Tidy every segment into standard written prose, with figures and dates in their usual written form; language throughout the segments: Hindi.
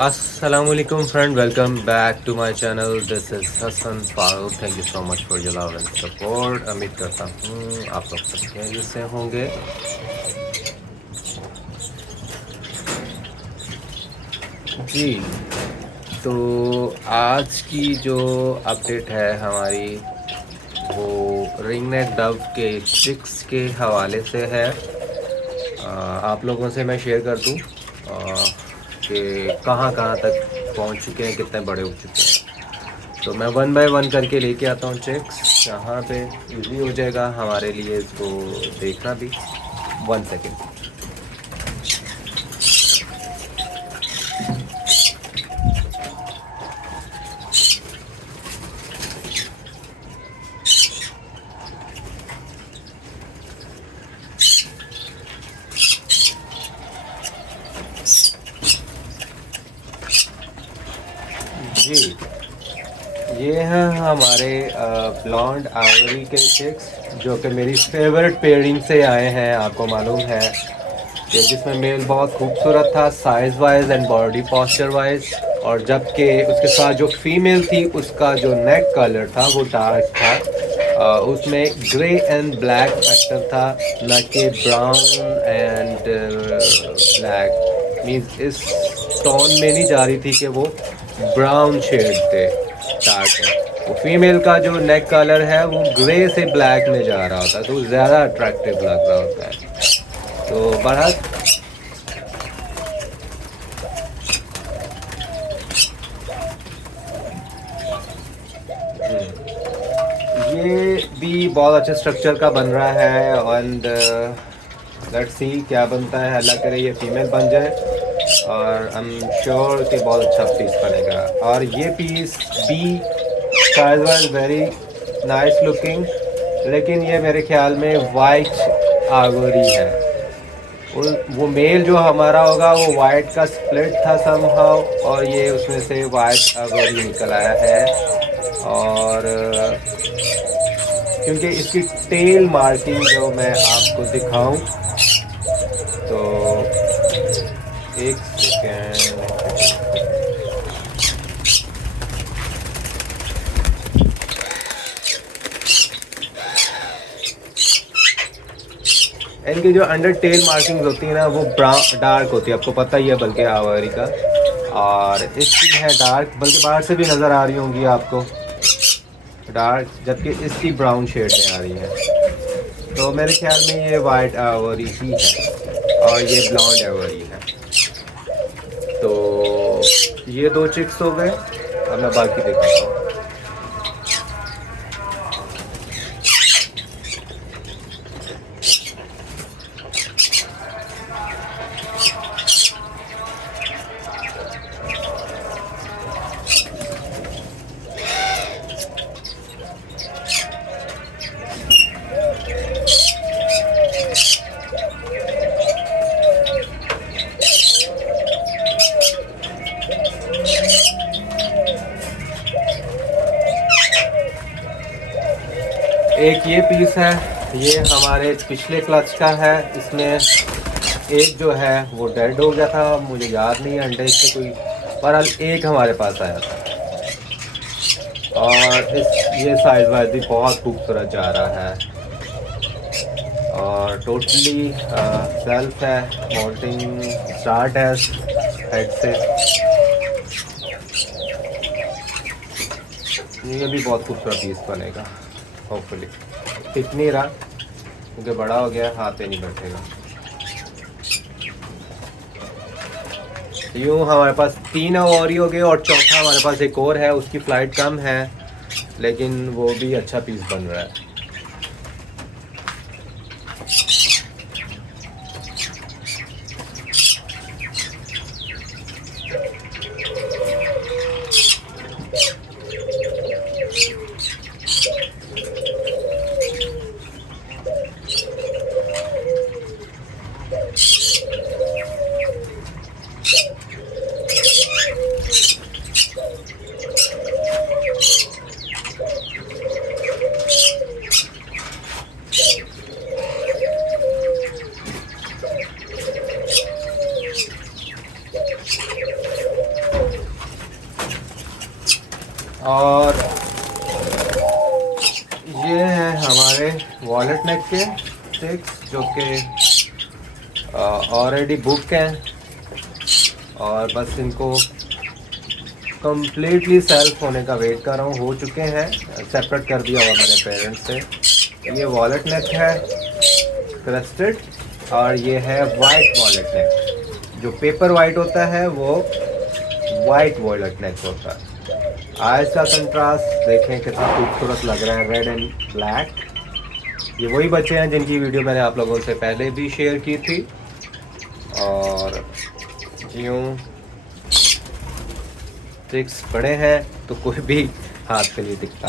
Assalamualaikum friend, welcome back to my channel. This is Hassan Farooq. Thank you so much for your love and support. उम्मीद करता हूँ आप लोग सब खैरियत से होंगे। जी, तो आज की जो अपडेट है हमारी वो रिंग नेक डव के चिक्स के हवाले से है। आप लोगों से मैं शेयर कर दूँ कि कहाँ कहाँ तक पहुँच चुके हैं, कितने बड़े हो चुके हैं। तो मैं वन बाय वन करके लेके आता हूँ चेक्स, यहाँ पे इजी हो जाएगा हमारे लिए इसको देखना भी। 1 सेकेंड। जी, ये हैं हमारे ब्लॉन्ड आइवरी के चिक्स, जो कि मेरी फेवरेट पेयरिंग से आए हैं। आपको मालूम है कि जिसमें मेल बहुत खूबसूरत था size wise and body posture wise, और जबकि उसके साथ जो फीमेल थी उसका जो नेक कलर था वो डार्क था। उसमें ग्रे एंड ब्लैक फैक्टर था, न कि ब्राउन एंड ब्लैक। मीन्स इस टोन में नहीं जा रही थी कि वो ब्राउन शेड थे डार्क में। वो फीमेल का जो नेक कलर है वो ग्रे से ब्लैक में जा रहा होता है, तो ज़्यादा अट्रैक्टिव लग रहा होता है। तो बहरहाल ये भी बहुत अच्छे स्ट्रक्चर का बन रहा है, एंड लेट्स सी क्या बनता है। अल्लाह करे ये फीमेल बन जाए और आई एम श्योर कि बहुत अच्छा पीस बनेगा। और ये पीस भी size wise very nice looking, लेकिन ये मेरे ख्याल में वाइट आइवरी है। वो मेल जो हमारा होगा वो वाइट का स्प्लिट था समहाउ, और ये उसमें से वाइट आइवरी निकल आया है। और क्योंकि इसकी टेल मार्किंग जो मैं आपको दिखाऊं, तो एक सेकेंड। इनकी जो अंडर टेल मार्किंग्स होती है ना वो ब्राउन डार्क होती है, आपको पता ही है बल्कि आवारी का। और इसकी है डार्क, बल्कि बाहर से भी नज़र आ रही होंगी आपको डार्क, जबकि इसकी ब्राउन शेड में आ रही है। तो मेरे ख्याल में ये वाइट आइवरी ही है और ये ब्लॉन्ड आइवरी है। तो ये दो चिक्स हो गए, अब मैं बाकी दिखाता हूँ। एक ये पीस है, ये हमारे पिछले क्लच का है। इसमें एक जो है वो डेड हो गया था, मुझे याद नहीं है अंडे से कोई, बहरहाल एक हमारे पास आया था। और ये साइज वाइज भी बहुत खूबसूरत जा रहा है, और टोटली सेल्फ है, मोल्टिंग स्टार्ट है हेड से। ये भी बहुत खूबसूरत पीस बनेगा होपफुली। टिक नहीं रहा क्योंकि बड़ा हो गया, हाथ पे नहीं बैठेगा। यूँ हमारे पास 3 और ही हो गए, और चौथा हमारे पास एक और है, उसकी फ़्लाइट कम है लेकिन वो भी अच्छा पीस बन रहा है। और ये हैं हमारे वॉलेट नेक के चिक्स जो कि ऑलरेडी बुक हैं, और बस इनको कम्प्लीटली सेल्फ होने का वेट कर रहा हूँ। हो चुके हैं, सेपरेट कर दिया हुआ मेरे पेरेंट्स से। ये वॉलेट नेक है क्रस्टेड, और ये है वाइट वॉलेट नेक। जो पेपर वाइट होता है वो वाइट वॉलेट नेक होता है। आज का कंट्रास्ट देखें कितना खूबसूरत लग रहा है, रेड एंड ब्लैक। ये वही बच्चे हैं जिनकी वीडियो मैंने आप लोगों से पहले भी शेयर की थी, और यूँ ट्रिक्स बड़े हैं तो कोई भी हाथ पे नहीं दिखता।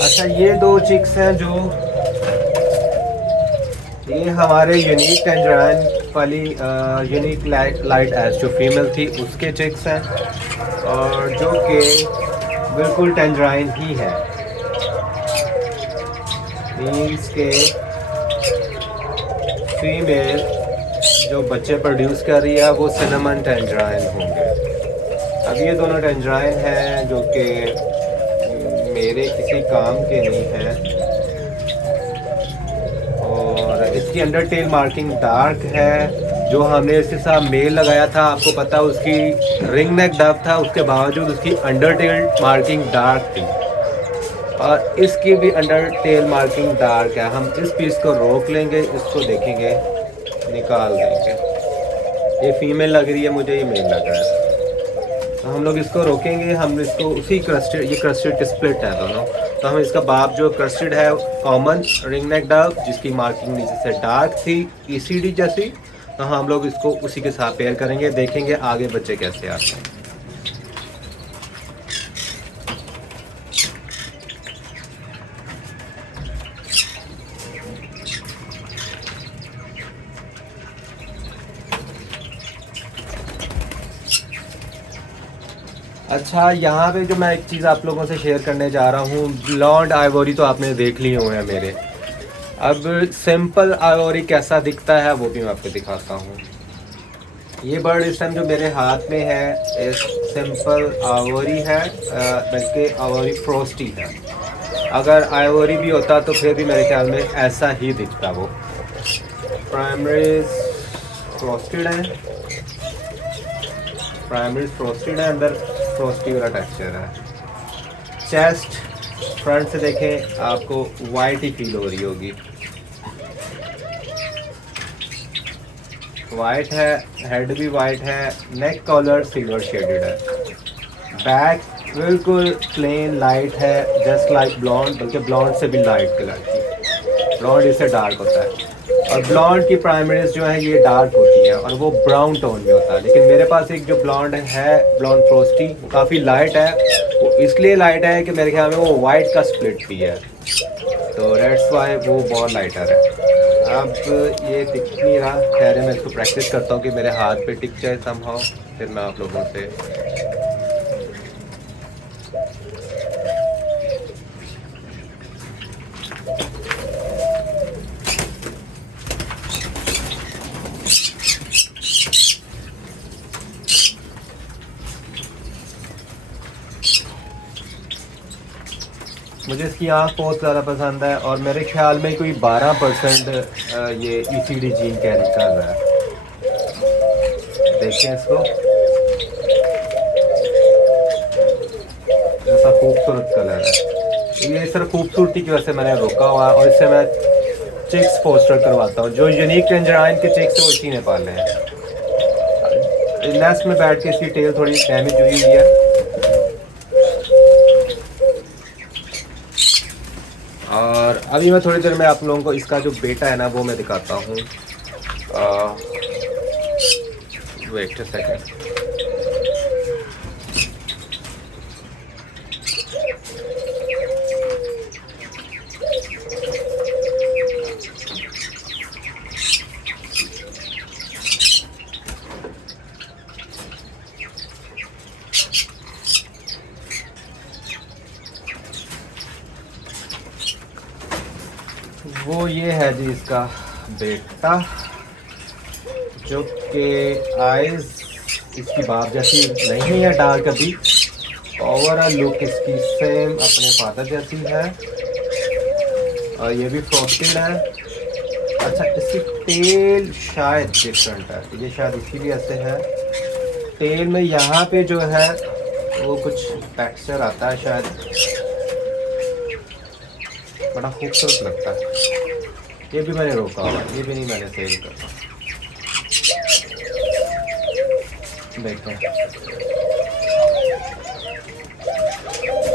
अच्छा, ये दो चिक्स हैं जो ये हमारे यूनिक टेंजराइन वाली यूनिक लाइट एज जो फीमेल थी उसके चिक्स हैं, और जो कि बिल्कुल टेंजराइन ही है। मीन्स के फीमेल जो बच्चे प्रोड्यूस कर रही है वो सिनेमन टेंजराइन होंगे। अब ये दोनों टेंजराइन हैं जो कि मेरे किसी काम के नहीं हैं, और इसकी अंडर टेल मार्किंग डार्क है। जो हमने इसके साथ मेल लगाया था, आपको पता उसकी रिंग नेक डब था, उसके बावजूद उसकी अंडर टेल मार्किंग डार्क थी, और इसकी भी अंडर टेल मार्किंग डार्क है। हम इस पीस को रोक लेंगे, इसको देखेंगे, निकाल देंगे। ये फीमेल लग रही है मुझे, ये मेल लग रहा है, तो हम लोग इसको रोकेंगे। हम इसको उसी क्रस्टेड, ये क्रस्टेड स्प्लिट है दोनों, तो हम इसका बाप जो क्रस्टेड है कॉमन रिंग नेक डब जिसकी मार्किंग नीचे से डार्क थी ईसीडी जैसी, तो हम लोग इसको उसी के साथ पेयर करेंगे। देखेंगे आगे बच्चे कैसे आते हैं। अच्छा, यहाँ पे जो मैं एक चीज़ आप लोगों से शेयर करने जा रहा हूँ, ब्लॉन्ड आइवोरी तो आपने देख लिए हुए हैं मेरे। अब सिंपल आइवोरी कैसा दिखता है वो भी मैं आपको दिखाता हूँ। ये बर्ड इस टाइम जो मेरे हाथ में है, एक सिंपल आइवोरी है, बल्कि आइवोरी फ्रोस्टी है। अगर आइवोरी भी होता तो फिर भी मेरे ख्याल में ऐसा ही दिखता। वो प्राइमरीज फ्रोस्टेड है, प्राइमरीज फ्रोस्टेड है, अंदर फ्रोस्टी वाला टेक्सचर है। चेस्ट फ्रंट से देखें आपको वाइट ही फील हो रही होगी, वाइट है, हेड भी वाइट है, नेक कॉलर सिल्वर शेडेड है, बैक बिल्कुल प्लेन लाइट है, जस्ट लाइक ब्लॉन्ड, बल्कि ब्लॉन्ड से भी लाइट कलर की। ब्लॉन्ड इससे डार्क होता है, और ब्लॉन्ड की प्राइमरीज जो है ये डार्क होती हैं और वो ब्राउन टोन में होता है। लेकिन मेरे पास एक जो ब्लॉन्ड है, ब्लॉन्ड फ्रोस्टी, वो काफ़ी लाइट है। वो इसलिए लाइट है कि मेरे ख्याल में वो वाइट का स्प्लिट भी है, तो रेड्स वाई वो बहुत लाइटर है। अब ये दिख नहीं रहा, खैर मैं इसको प्रैक्टिस करता हूँ कि मेरे हाथ पे टिक जाए समहाउ, फिर मैं आप लोगों से मुझे इसकी आँख बहुत ज़्यादा पसंद है, और मेरे ख्याल में कोई 12% ये ईसीडी जीन कैरी कर रहा है। देखिए इसको, ऐसा खूबसूरत कलर है। ये सिर्फ खूबसूरती की वजह से मैंने रोका हुआ है, और इससे मैं चिक्स फोस्टर करवाता हूँ। जो यूनिक टेंजराइन के चिक्स है वो इसी ने पाले हैं। नेस्ट में बैठ के इसकी टेल थोड़ी डैमेज हुई हुई है। और अभी मैं थोड़ी देर में आप लोगों को इसका जो बेटा है ना वो मैं दिखाता हूँ। Wait a second. वो ये है जी इसका बेटा, जो कि आइज़ इसकी बाप जैसी नहीं है डार्क अभी। ओवरऑल लुक इसकी सेम अपने फादर जैसी है, और ये भी फ्रॉस्टेड है। अच्छा, इसकी टेल शायद डिफरेंट है, ये शायद इसीलिए ऐसे है। टेल में यहाँ पे जो है वो कुछ टेक्सचर आता है शायद, बड़ा खूबसूरत लगता है। ये भी मैंने रोका हुआ, ये भी नहीं मैंने सेल करा। देखते हैं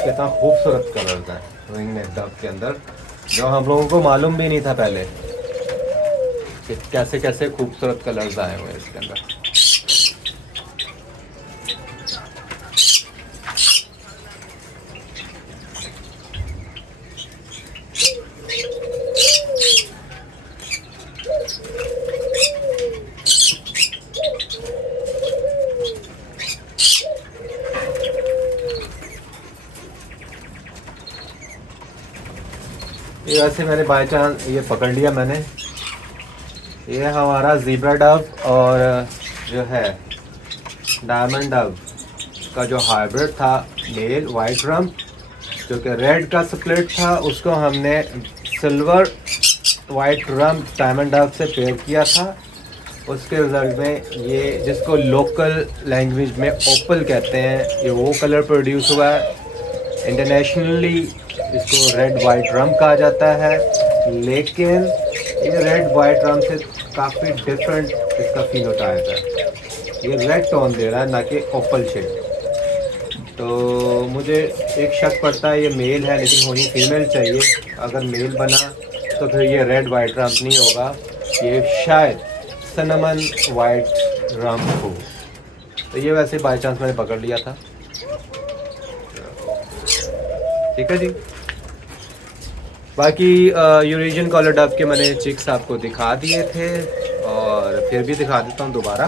कितना खूबसूरत कलर है रिंग नेक डक के अंदर, जो हम लोगों को मालूम भी नहीं था पहले कि कैसे कैसे खूबसूरत कलर्स आए हुए हैं इसके अंदर। ये वैसे मैंने बाय चांस ये पकड़ लिया मैंने। ये हमारा ज़ीब्रा डव और जो है डायमंड डव का जो हाइब्रिड था मेल वाइट रम, जो कि रेड का स्प्लिट था, उसको हमने सिल्वर वाइट रम डायमंड डव से पेयर किया था। उसके रिजल्ट में ये जिसको लोकल लैंग्वेज में ओपल कहते हैं, ये वो कलर प्रोड्यूस हुआ है। इंटरनेशनली इसको रेड वाइट रम कहा जाता है, लेकिन ये रेड वाइट रम से काफ़ी डिफरेंट इसका फिनोटाइप है। ये रेड टोन दे रहा है, ना कि ओपल शेड। तो मुझे एक शक पड़ता है ये मेल है, लेकिन होनी फीमेल चाहिए। अगर मेल बना तो फिर ये रेड वाइट रम नहीं होगा, ये शायद सिनेमन वाइट रम हो। तो ये वैसे बाय चांस मैंने पकड़ लिया था। ठीक है जी। बाकी यूरेशियन कॉलर डब के मैंने चिक्स आपको दिखा दिए थे, और फिर भी दिखा देता हूँ दोबारा।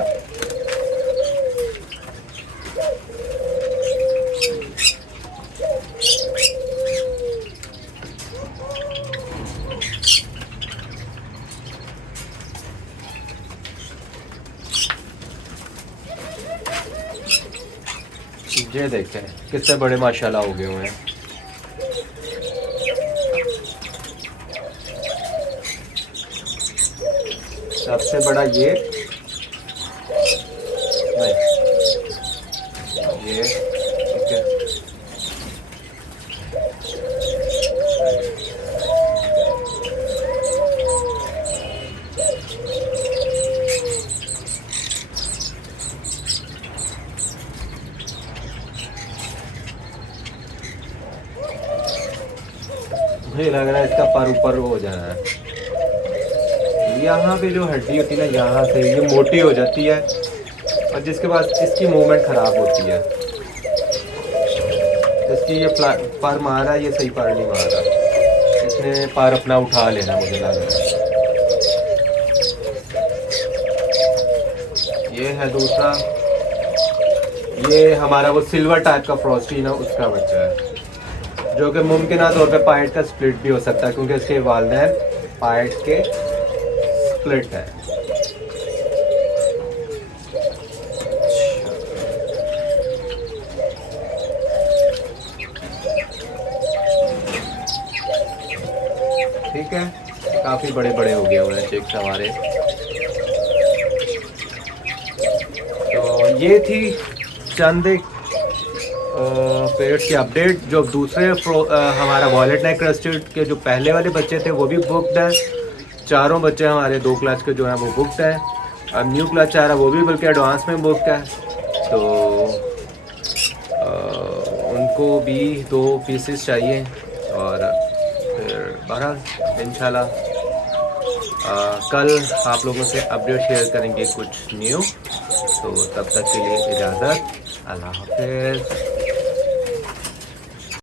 ये देखें कितने बड़े माशाल्लाह हो गए हुए हैं। सबसे बड़ा ये नहीं, ये ठीक है। मुझे लग रहा है इसका पर ऊपर हो जाना है। यहाँ पे जो हड्डी होती है ना, यहाँ से ये मोटी हो जाती है, और जिसके बाद इसकी मूवमेंट ख़राब होती है। इसकी ये पर मारा, ये सही पर नहीं मारा, इसने पर अपना उठा लेना मुझे लग रहा है। ये है दूसरा, ये हमारा वो सिल्वर टाइप का फ्रॉस्टी ना, उसका बच्चा है, जो कि मुमकिन तौर पे पाइट का स्प्लिट भी हो सकता है, क्योंकि इसके वालिदैन पाइट के स्प्लिट है। ठीक है, काफ़ी बड़े बड़े हो गए हुए हैं चिक्स हमारे। तो ये थी चंद पेड़ की अपडेट। जो दूसरे हमारा वॉलेट नेक क्रस्टेड के जो पहले वाले बच्चे थे वो भी बुकड हैं। चारों बच्चे हमारे 2 क्लास के जो हैं वो बुकड हैं। अब न्यू क्लास चाह रहा वो भी बल्कि एडवांस में बुकड है, तो उनको भी 2 पीसेस चाहिए। और फिर और इंशाल्लाह कल आप लोगों से अपडेट शेयर करेंगे कुछ न्यू। तो तब तक के लिए इजाज़त, अल्लाह हाफ़िज़।